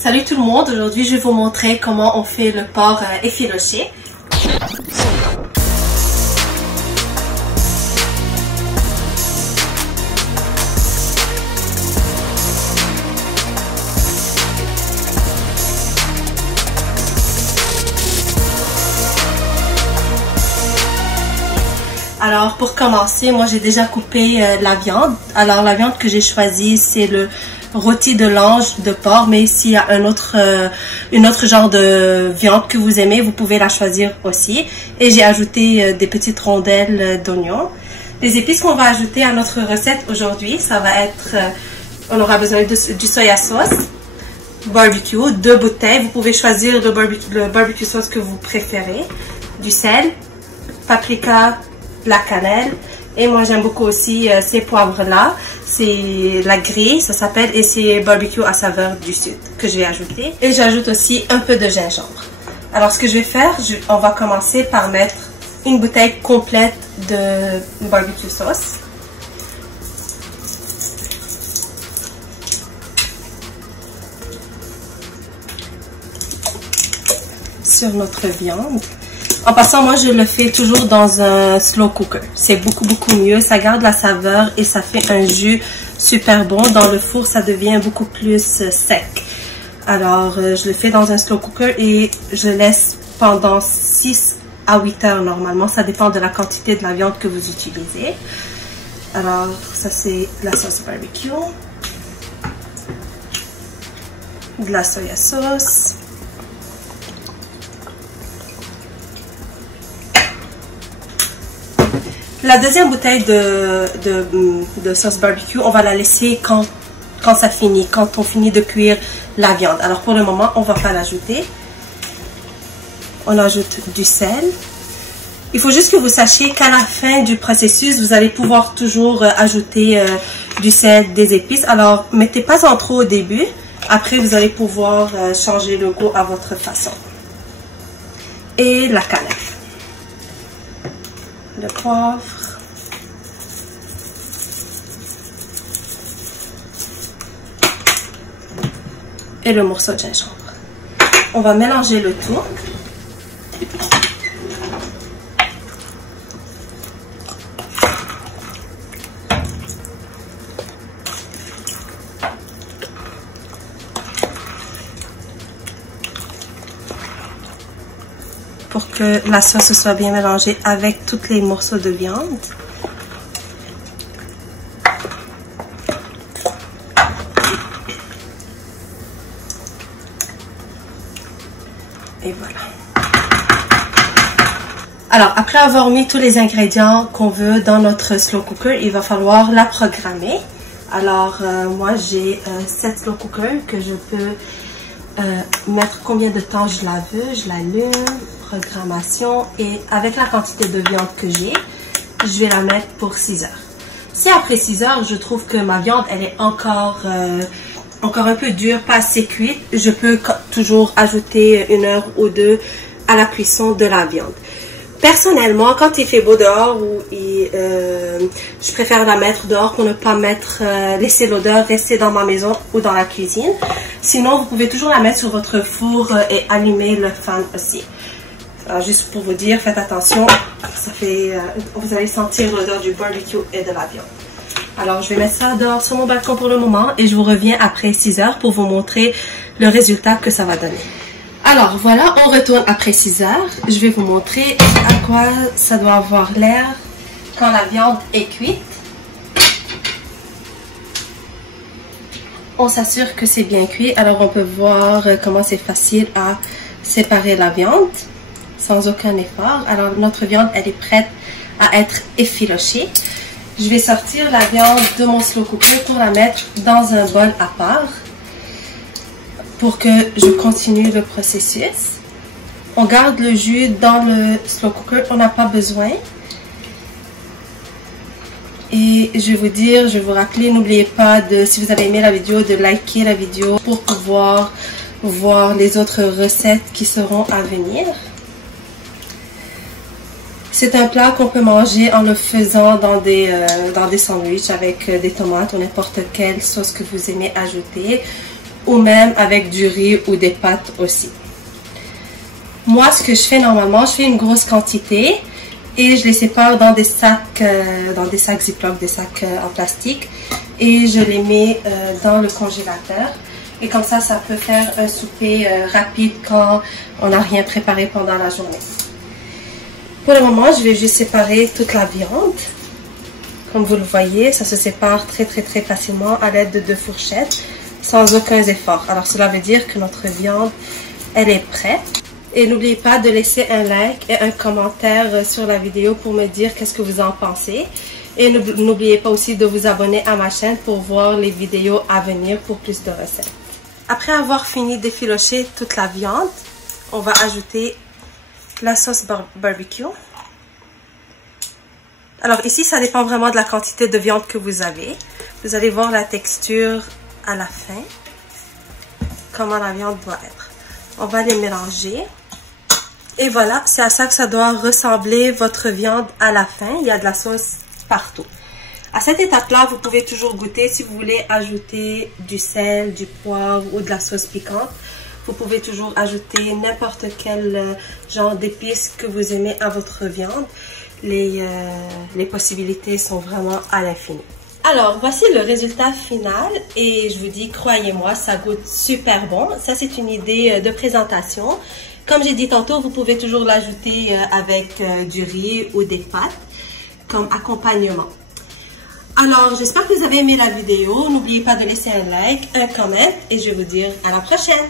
Salut tout le monde, aujourd'hui je vais vous montrer comment on fait le porc effiloché. Alors pour commencer, moi j'ai déjà coupé la viande. Alors la viande que j'ai choisie c'est le rôti de l'ange de porc, mais s'il y a un autre genre de viande que vous aimez, vous pouvez la choisir aussi. Et j'ai ajouté des petites rondelles d'oignon. Les épices qu'on va ajouter à notre recette aujourd'hui, ça va être, on aura besoin du soya sauce, barbecue, 2 bouteilles. Vous pouvez choisir le barbecue sauce que vous préférez, du sel, paprika, la cannelle, et moi j'aime beaucoup aussi ces poivres là, c'est la grille ça s'appelle, et c'est barbecue à saveur du sud que je vais ajouter, et j'ajoute aussi un peu de gingembre. Alors ce que je vais faire, on va commencer par mettre une bouteille complète de barbecue sauce. Sur notre viande. En passant, moi je le fais toujours dans un slow cooker. C'est beaucoup mieux, ça garde la saveur et ça fait un jus super bon. Dans le four, ça devient beaucoup plus sec. Alors, je le fais dans un slow cooker et je laisse pendant 6 à 8 heures normalement. Ça dépend de la quantité de la viande que vous utilisez. Alors, ça c'est la sauce barbecue. De la soya sauce. La deuxième bouteille de sauce barbecue, on va la laisser quand ça finit, quand on finit de cuire la viande. Alors pour le moment, on ne va pas l'ajouter. On ajoute du sel. Il faut juste que vous sachiez qu'à la fin du processus, vous allez pouvoir toujours ajouter du sel, des épices. Alors mettez pas en trop au début. Après, vous allez pouvoir changer le goût à votre façon. Et la cannelle. Le poivre. Et le morceau de gingembre. On va mélanger le tout. Pour que la sauce soit bien mélangée avec tous les morceaux de viande. Et voilà. Alors, après avoir mis tous les ingrédients qu'on veut dans notre slow cooker, il va falloir la programmer. Alors, moi, j'ai 7 slow cookers que je peux mettre combien de temps je la veux. Je l'allume. Programmation, et avec la quantité de viande que j'ai, je vais la mettre pour 6 heures. Si après 6 heures, je trouve que ma viande, elle est encore un peu dure, pas assez cuite, je peux toujours ajouter 1 heure ou 2 à la cuisson de la viande. Personnellement, quand il fait beau dehors, je préfère la mettre dehors pour ne pas laisser l'odeur rester dans ma maison ou dans la cuisine. Sinon, vous pouvez toujours la mettre sur votre four et allumer le fan aussi. Alors, juste pour vous dire, faites attention, vous allez sentir l'odeur du barbecue et de la viande. Alors, je vais mettre ça dehors sur mon balcon pour le moment et je vous reviens après 6 heures pour vous montrer le résultat que ça va donner. Alors, voilà, on retourne après 6 heures. Je vais vous montrer à quoi ça doit avoir l'air quand la viande est cuite. On s'assure que c'est bien cuit. Alors, on peut voir comment c'est facile à séparer la viande sans aucun effort. Alors notre viande, elle est prête à être effilochée. Je vais sortir la viande de mon slow cooker pour la mettre dans un bol à part pour que je continue le processus. On garde le jus dans le slow cooker, on n'a pas besoin. Et je vais vous rappeler, n'oubliez pas si vous avez aimé la vidéo, de liker la vidéo pour pouvoir voir les autres recettes qui seront à venir. C'est un plat qu'on peut manger en le faisant dans des sandwichs avec des tomates ou n'importe quelle sauce que vous aimez ajouter. ou même avec du riz ou des pâtes aussi. Moi, ce que je fais normalement, je fais une grosse quantité et je les sépare dans des sacs Ziploc, des sacs en plastique, et je les mets dans le congélateur. Et comme ça peut faire un souper rapide quand on n'a rien préparé pendant la journée. Pour le moment, je vais juste séparer toute la viande. Comme vous le voyez, ça se sépare très facilement à l'aide de 2 fourchettes, sans aucun effort. Alors cela veut dire que notre viande, elle est prête. Et n'oubliez pas de laisser un like et un commentaire sur la vidéo pour me dire qu'est-ce que vous en pensez. Et n'oubliez pas aussi de vous abonner à ma chaîne pour voir les vidéos à venir pour plus de recettes. Après avoir fini d'effilocher toute la viande, on va ajouter la sauce barbecue. Alors ici, ça dépend vraiment de la quantité de viande que vous avez. Vous allez voir la texture à la fin, comment la viande doit être. On va les mélanger. Et voilà, c'est à ça que ça doit ressembler votre viande à la fin. Il y a de la sauce partout. À cette étape-là, vous pouvez toujours goûter. Si vous voulez ajouter du sel, du poivre ou de la sauce piquante, vous pouvez toujours ajouter n'importe quel genre d'épices que vous aimez à votre viande. Les possibilités sont vraiment à l'infini. Alors, voici le résultat final et je vous dis, croyez-moi, ça goûte super bon. Ça, c'est une idée de présentation. Comme j'ai dit tantôt, vous pouvez toujours l'ajouter avec du riz ou des pâtes comme accompagnement. Alors, j'espère que vous avez aimé la vidéo. N'oubliez pas de laisser un like, un comment et je vais vous dire à la prochaine.